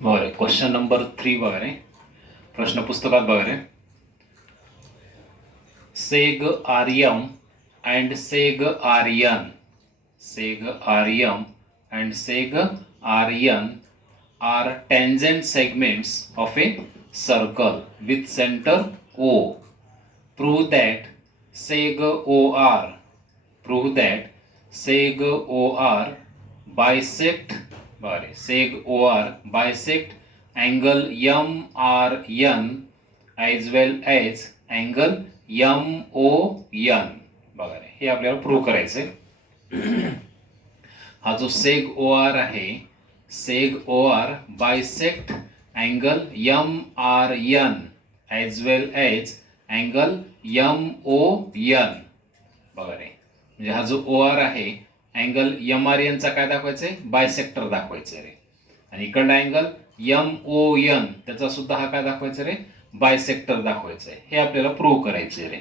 बघा question number 3 बघा रे. प्रश्न पुस्तकात बघा रे. सेग Aryam and seg aryan and seg aryan are tangent segments of a circle with center O. Prove that seg OR bisect angle MRN as well as angle MON. बघा रे, हे आपल्याला prove करायचंय. हा जो सेग ओ आर आहे, seg O R bisect angle MRN as well as angle MON. बघा रे, म्हणजे हा जो ओ आर आहे अँगल MRN चा काय दाखवायचंय, बायसेक्टर दाखवायचं रे. आणि इकडला अँगल MON त्याचा सुद्धा हा काय दाखवायचं रे, बायसेक्टर दाखवायचंय. हे आपल्याला प्रूव्ह करायचंय रे.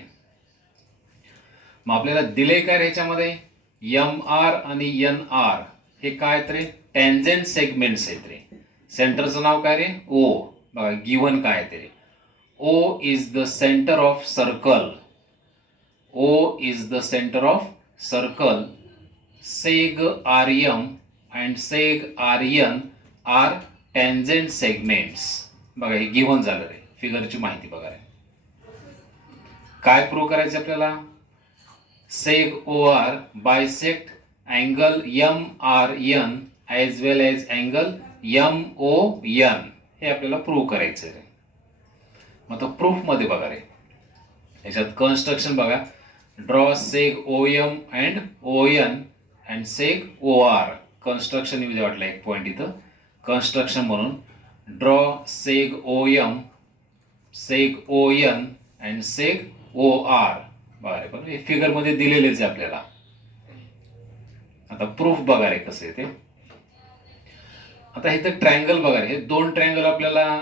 मग आपल्याला दिले काय ह्याच्यामध्ये, MR आणि NR हे काय रे, टॅन्जेंट सेगमेंट्स आहेत रे. सेंटरचं नाव काय रे, O. बघा गिव्हन काय ते रे, O is the centre of circle. O is the centre of circle. Seg RM and seg RN are tangent segments. बघा हे गिव्हन झालं रे, फिगरची माहिती बघा रे. काय प्रूव्ह करायचं आपल्याला, seg OR bisect angle MRN as well as angle MON. हे आपल्याला प्रूव्ह करायचं आहे. मग आता प्रूफ मध्ये बघा रे, याच्यात कन्स्ट्रक्शन बघा. Draw seg OM and ON and seg OR. Construction येऊ वाटलं एक पॉईंट इथं, कन्स्ट्रक्शन म्हणून draw seg OM, seg ON and seg OR. बघा रे, पण हे फिगर मध्ये दिलेलेच आहे आपल्याला. आता प्रूफ बघा रे कसं आहे ते. आता इथं ट्रायंगल बघा रे, हे दोन ट्रायंगल आपल्याला,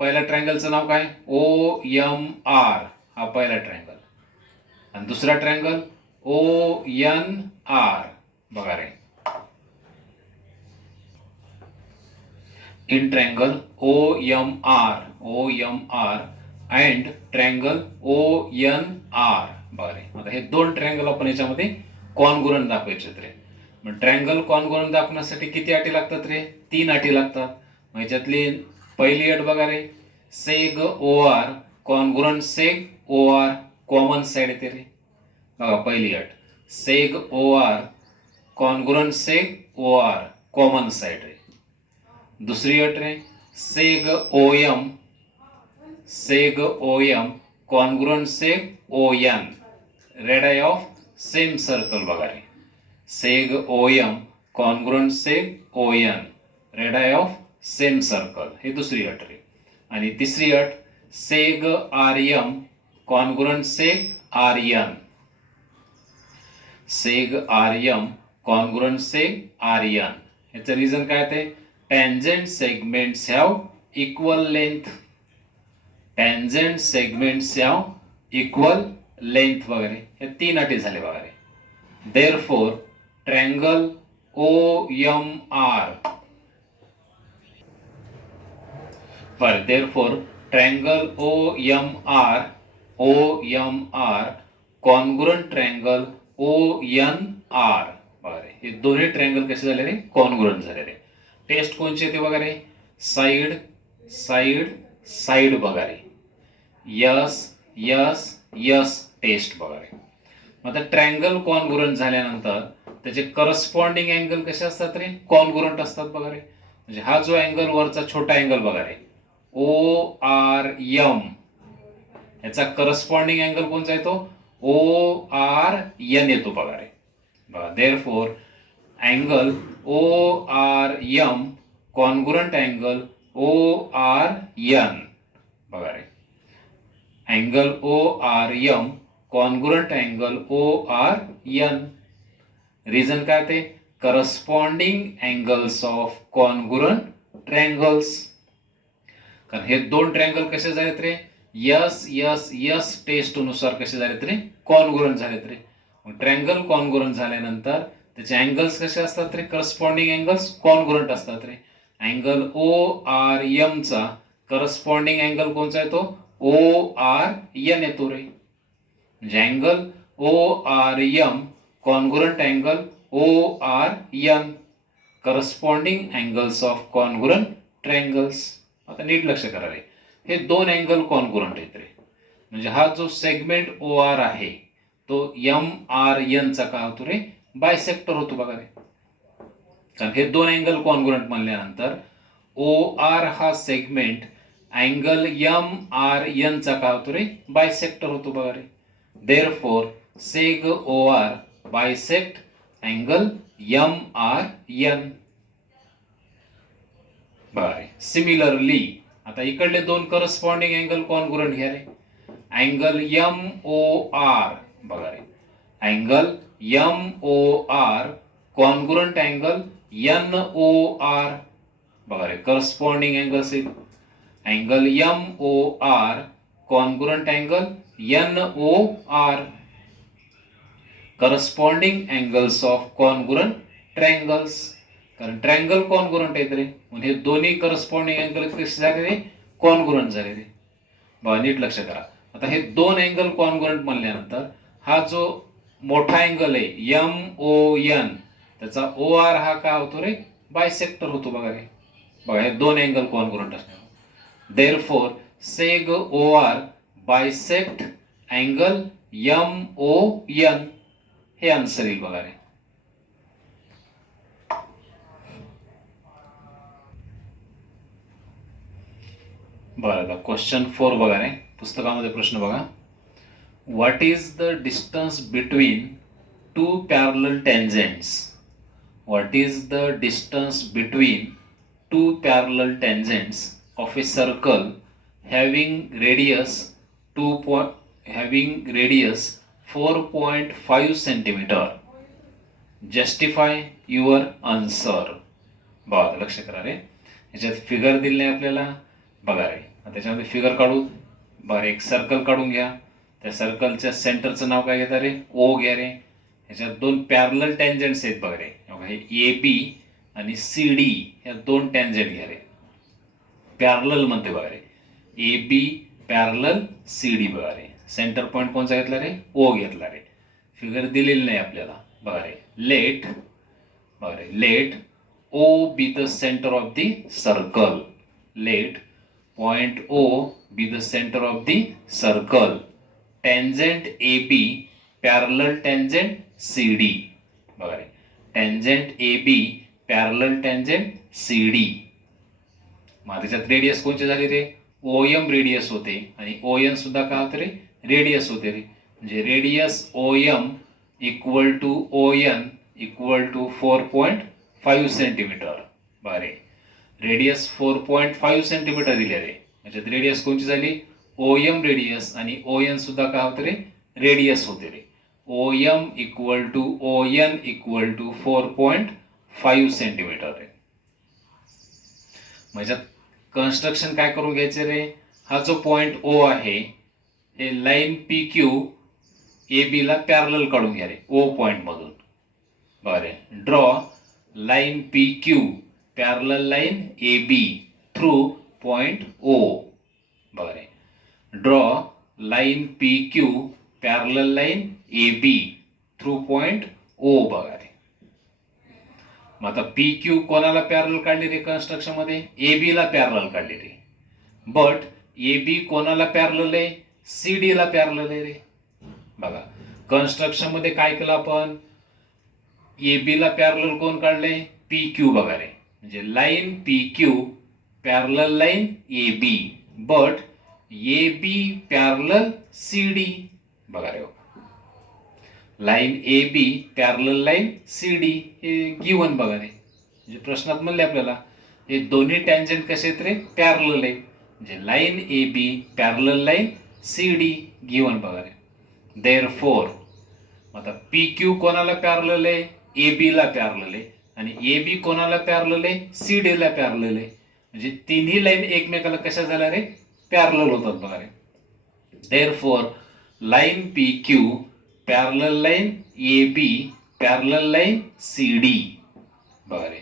पहिल्या ट्रायंगलचं नाव काय, OMR हा पहिला ट्रायंगल, आणि दुसरा ट्रायंगल ONR. बघा रे, in triangle OMR and triangle ONR. बघा रे, आता हे दोन ट्रायंगल आपण याच्यामध्ये कॉन्ग्रुएंट दाखवायचे रे. मग ट्रायंगल कॉन्ग्रुएंट दाखवण्यासाठी किती अटी लागतात रे, 3 अटी लागतात. मग याच्यातली पहिली अट बघा रे, seg OR congruent seg OR common side येते रे. बघा पहिली अट, seg OR congruent seg OR common side रे. दुसरी अट रे, seg OM congruent seg ON radii of same circle. बघा रे, seg OM congruent seg ON radii of same circle. हे दुसरी अट रे. आणि तिसरी अट, seg RM congruent seg RN. Seg RM congruent seg RN. याचं रिझन काय ते, tangent segments have equal length. Tangent segments have equal length वगैरे, हे 3 अटी झाले बघा रे. देअरफॉर ट्रायंगल OMR, बरं, therefore triangle OMR congruent triangle ONR. बघा रे, हे दोन्ही ट्रायंगल कसे झाले रे, कॉन्ग्रुएंट झाले रे. टेस्ट कोणची येते बघा रे, साइड साइड साइड. बघा रे, यस यस यस टेस्ट. बघा रे, मग आता ट्रायंगल कॉन्ग्रुएंट झाल्यानंतर त्याचे करस्पॉन्डिंग अँगल कसे असतात रे, कॉन्ग्रुएंट असतात. बघा रे, म्हणजे हा जो अँगल वरचा छोटा अँगल बघा रे, ORM, याचा करस्पॉन्डिंग अँगल कोणता येतो, ORN येतो. बघा रे, बघा, therefore angle ORM congruent angle ORN. बघा रे, angle ORM congruent angle ORN. Reason काय ते, corresponding angles of congruent triangles. कारण हे दोन ट्रायंगल कसे झालेत रे, यस यस यस टेस्ट नुसार कसे झालेत रे, कॉन्ग्रुएंट झालेत रे. मग ट्रायंगल कॉन्ग्रुएंट झाल्यानंतर त्याचे अँगल्स कसे असतात रे, करस्पॉन्डिंग अँगल्स कॉन्ग्रुएंट असतात रे. अँगल ओ आर एमचा करस्पॉन्डिंग अँगल कोणचा येतो? ओ आर एन येतो रे. म्हणजे angle O R M congruent angle O R N, corresponding angles of congruent triangles. आता नीट लक्ष करा रे, हे दोन अँगल कॉन्ग्रुएंट आहेत रे. म्हणजे हा जो सेगमेंट ओ आर आहे तो एम आर एन चा काय होतो रे? बायसेक्टर होतो बघा रे. कारण हे दोन अँगल कॉन्ग्रुएंट म्हणल्यानंतर ओ आर हा segment angle M R N चा काय होतो रे? बायसेक्टर होतो बघा रे. Therefore seg O R bisect angle M R N. बघा, सिमिलरली आता इकडले दोन करस्पॉन्डिंग अँगल कॉन्ग्रुएंट घ्या रे. अँगल एम ओ आर बघा रे, angle M O R congruent angle N O R बघा रे, करस्पॉन्डिंग अँगल्स आहेत. Angle M O R congruent angle N O R, corresponding angles of congruent triangles. कारण triangle congruent आहेत रे, म्हणजे हे दोन्ही करस्पॉन्डिंग अँगल कसे झाले रे? कॉन्ग्रुएंट झाले रे. बघा नीट लक्ष करा. आता हे दोन अँगल कॉन्ग्रुएंट म्हणल्यानंतर हा जो मोठा अँगल आहे एम ओ एन, त्याचा ओ आर हा काय होतो रे? बायसेक्टर होतो बघा रे. बघा हे दोन अँगल कॉन्ग्रुएंट असणार. Therefore seg O R bisect angle M O N, हे आन्सर येईल बघा रे. बरं, क्वेश्चन 4 बघा रे, पुस्तकामध्ये प्रश्न बघा. What is the distance between two parallel tangents? What is the distance between two parallel tangents of a circle having radius 4.5 centimetre? Justify your answer. बघा लक्ष करा रे, याच्यात फिगर दिले आहे आपल्याला. बघा रे, त्याच्यामध्ये फिगर काढू. बरं, एक सर्कल काढून घ्या. त्या सर्कलच्या सेंटरचं नाव काय घेता रे? ओ घ्या रे. ह्याच्यात दोन पॅरलल टँजंट्स आहेत बघा रे. हे ए बी आणि सी डी ह्या दोन टँजंट घ्या रे. पॅरलल म्हणते बघा रे, A B parallel C D बघा रे. सेंटर पॉईंट कोणचा घेतला रे? ओ घेतला रे. फिगर दिलेली नाही आपल्याला. बघा रे, let O be the centre of the circle. Let point O be the center of the circle. Tangent AB parallel tangent CD. बघा रे, tangent AB parallel tangent CD. मग त्याच्यात रेडियस कोणचे झाले रे? OM रेडियस होते आणि ON सुद्धा काय होते रे? रेडियस होते रे. म्हणजे radius OM equal to ON equal to 4.5 centimetre. बघा रे, रेडियस 4.5 सेंटीमीटर दिले रे. म्हणजे रेडियस कोणची झाली? OM रेडियस आणि ON सुद्धा काय होते रे? रेडियस होते रे. OM equal to ON equal to 4.5 centimetre रे. म्हणजे कन्स्ट्रक्शन काय करून घ्यायचे रे? हा जो पॉइंट O आहे हे लाईन PQ AB ला पॅरलल काढून घ्या रे O पॉइंट मधून. बरे, draw line PQ parallel line AB through point O. बघा, draw line PQ parallel line AB through point O. बघा रे, मग आता PQ कोणाला पॅरलल काढली रे कन्स्ट्रक्शन मध्ये? AB ला पॅरलल काढली रे. बट AB कोणाला पॅरलल आहे? CD ला पॅरलल आहे रे. बघा, कन्स्ट्रक्शन मध्ये काय केलं आपण? AB ला पॅरलल कोण काढले? PQ. बघा रे, म्हणजे line PQ parallel line AB but AB parallel CD. बघा रे, line AB parallel line CD हे गिवन. बघा रे, म्हणजे प्रश्नात म्हणले आपल्याला हे दोन्ही टँजंट कसे आहेत रे? पॅरलल आहे. म्हणजे line AB parallel line CD given. बघा रे, देअरफॉर आता PQ कोणाला पॅरलल आहे? AB ला पॅरलल आहे आणि AB कोणाला पॅरलल आहे? CD ला पॅरलल आहे. म्हणजे तिन्ही लाईन एकमेकाला कशा झाल्या रे? पॅरलल होतात. बघा रे, therefore line PQ parallel line AB parallel line CD. बघा रे,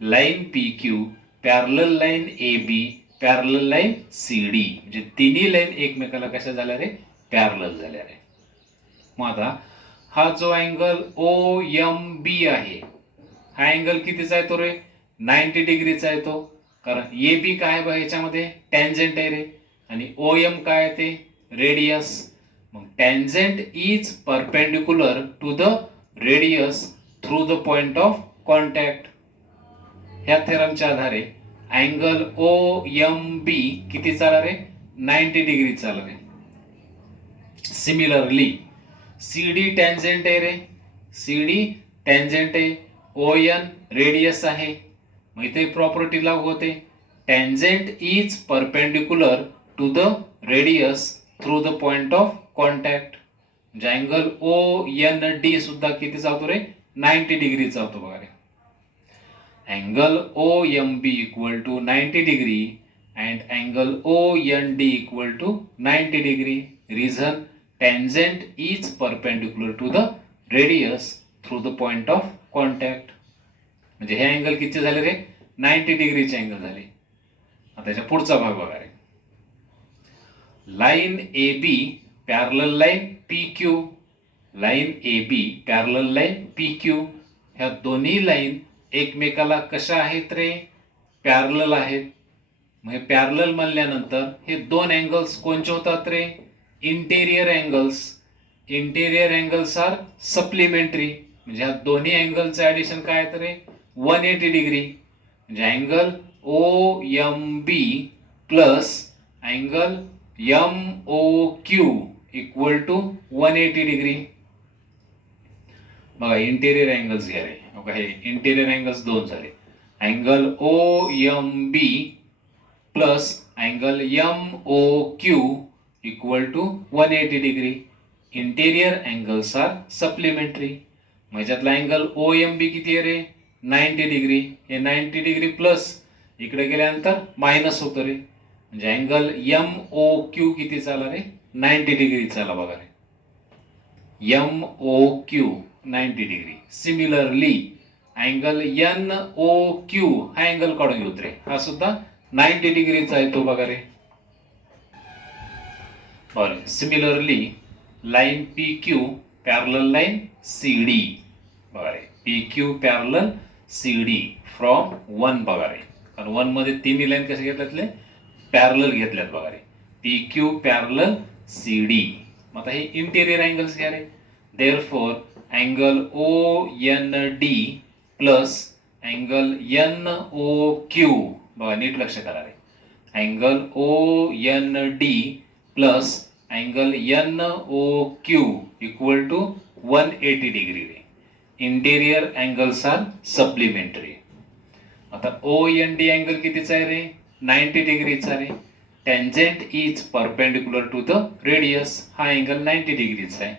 line PQ parallel line A B, parallel line C D, म्हणजे तिन्ही लाईन एकमेकाला कशा झाल्या रे, पॅरलल झाल्या रे. मग आता हा जो अँगल ओ एम बी आहे, हा अँगल कितीचा आहे तो रे, 90 डिग्रीचा आहे तो. कारण ए बी काय आहे बघा ह्याच्यामध्ये, टॅन्जंट आहे रे, आणि ओ एम काय आहे ते, रेडियस. मग tangent is perpendicular to the radius through the point of contact. ह्या थेरमच्या आधारे अँगल ओ एम बी किती चाला रे, 90 डिग्री चाला रे. सिमिलरली सी डी टॅन्जंट आहे रे, सी डी टॅन्जंट आहे, ओ एन रेडियस आहे. मग इथे प्रॉपर्टी लागू होते, tangent is perpendicular to the radius through the point of contact. म्हणजे अँगल ओ एन डी सुद्धा किती चालतो रे, 90 डिग्री चालतो बघा रे. Angle O M B equal to 90 degree and angle O N D equal to 90 degree. Reason, tangent is perpendicular to the radius through the point of contact. म्हणजे हे angle किती झाले रे, 90 डिग्रीचे अँगल झाले. आता त्याच्या पुढचा भाग बघा रे. Line A B parallel line P Q, line A B parallel line P Q, ह्या दोन्ही लाईन एकमेकाला कशा आहेत रे, पॅरलल आहेत. मग हे पॅरलल म्हणल्यानंतर हे दोन अँगल्स कोणचे होतात रे, interior angles. Interior angles are supplementary. म्हणजे ह्या दोन्ही अँगलचं ॲडिशन काय आहे रे, 180 डिग्री. म्हणजे angle O M B plus angle M O Q equal to 180 degree. बघा इंटेरियर अँगल्स घ्या रे, बघा हे इंटेरियर अँगल्स दोन झाले, angle O M B plus angle M O Q equal to 180 degree. Interior angles are supplementary. मग याच्यातला angle O M बी किती आहे रे, 90 डिग्री. हे 90 डिग्री प्लस इकडे गेल्यानंतर मायनस होतं रे. म्हणजे अँगल एम ओ क्यू किती चाला रे, 90 डिग्री चाला बघा रे, M O Q 90 degree. Similarly angle N O Q हा अँगल काढून घेऊ रे, हा सुद्धा 90 डिग्रीचा आहे तो बघा रे. बरं, similarly line P Q parallel line C D बघा रे, P Q parallel C D from 1 बघा रे, कारण 1 मध्ये तिन्ही लाईन कसे घेतल्यातले, पॅरलल घेतल्यात बघा रे. P Q parallel C D. मग आता हे इंटेरियर अँगल्स घ्या रे. Therefore angle O N D plus angle N O Q, बघा नीट लक्ष करा रे, angle O N D plus angle N O Q equal to 180 degree रे. Interior angles are supplementary. आता ओ एन डी अँगल कितीचा आहे रे, 90 डिग्रीचा रे. Tangent is perpendicular to the radius, हा अँगल 90 डिग्रीचा आहे.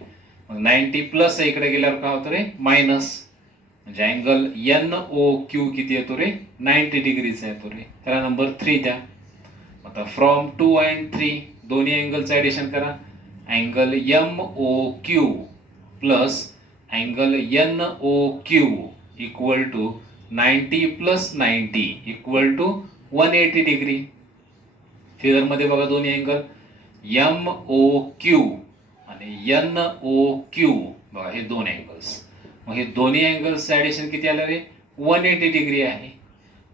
मग 90 प्लस इकडे गेल्यावर काय होतं रे, मायनस. म्हणजे अँगल एन ओ क्यू किती येतो रे, 90 डिग्रीचा येतो रे. त्याला नंबर 3 द्या. आता फ्रॉम 2 अँड 3 दोन्ही अँगलचं ॲडिशन करा. Angle M O Q plus angle N O Q equal to 90 plus 90 equal to 180 degree. फिगरमध्ये बघा दोन्ही अँगल एम ओ क्यू आणि एन ओ क्यू, बघा हे दोन अँगल्स. मग हे दोन्ही अँगल्सचं ॲडिशन किती आलं रे, 180 डिग्री आहे.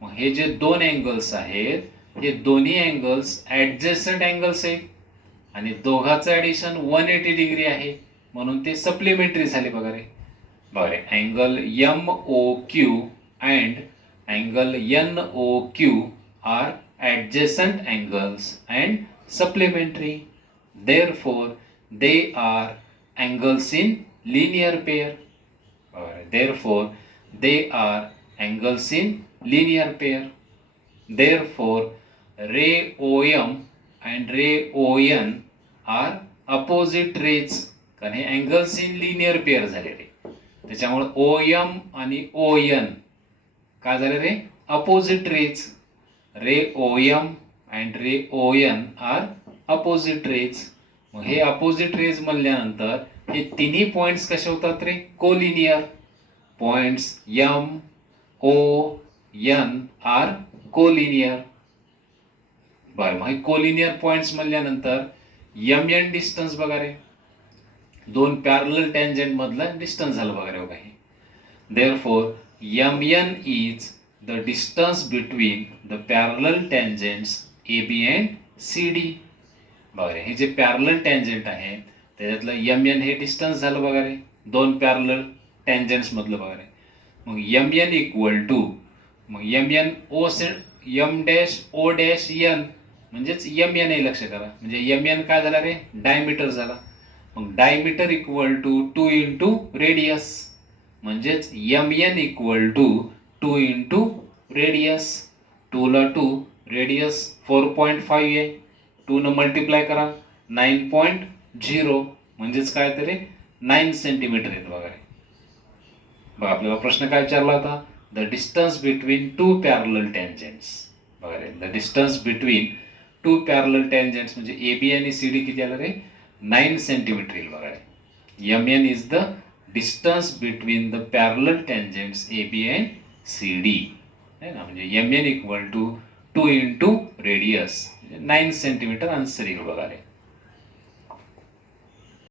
मग हे जे दोन अँगल्स आहेत हे दोन्ही अँगल्स ॲडजस्टंट अँगल्स आहेत आणि दोघांचं ॲडिशन 180 डिग्री आहे, म्हणून ते सप्लिमेंटरी झाले बघा रे. बघा रे, angle M O Q and angle N O Q are adjacent angles and supplementary. Therefore, they are angles in linear pair. Therefore, they are angles in linear pair. Therefore, ray OM and ray ON are opposite rays. कारण हे angles in linear pair झाले रे. त्याच्यामुळे OM आणि ON काय झाले रे, opposite rays. Ray OM and ray ON are opposite rays. मग हे अपोजिट रेज म्हणल्यानंतर हे तिन्ही पॉइंट्स कसे होतात रे, collinear. Points M O N are collinear. बरं, मग कोलिनियर पॉइंट्स म्हणल्यानंतर एम एन डिस्टन्स बघा रे, दोन पॅरलल टँजंट मधलं डिस्टन्स झालं बघा रे बघा हे. Therefore, mn is the distance between the parallel tangents AB and CD. बघा रे, हे जे पॅरलल टँजंट आहे त्याच्यातलं mn हे डिस्टन्स झालं बघा रे, दोन पॅरलल टँजंट्स मधलं बघा रे. मग mn इक्वल टू, मग mn ओ से m dash O dash n म्हणजेच mn हे लक्ष करा, म्हणजे mn काय झाला रे, डायमीटर झाला. मग diameter equal to 2 into radius, म्हणजेच mn equal to 2 into radius. 2 ला 2, रेडियस 4.5 आहे, 2 न मल्टिप्लाय करा 9.0, म्हणजेच काय तरी 9 सेंटीमीटर येतं बघा रे. बघा आपल्याला प्रश्न काय विचारला होता, the distance between two parallel tangents. बघा रे, the distance between two parallel tangents म्हणजे ए बी आणि सी डी किती आलं रे, 9 सेंटीमीटर येईल बघा रे. mn is the distance between the parallel tangents AB and CD है ना, म्हणजे mn equal to 2 into radius 9 centimetre answer येईल बघा रे.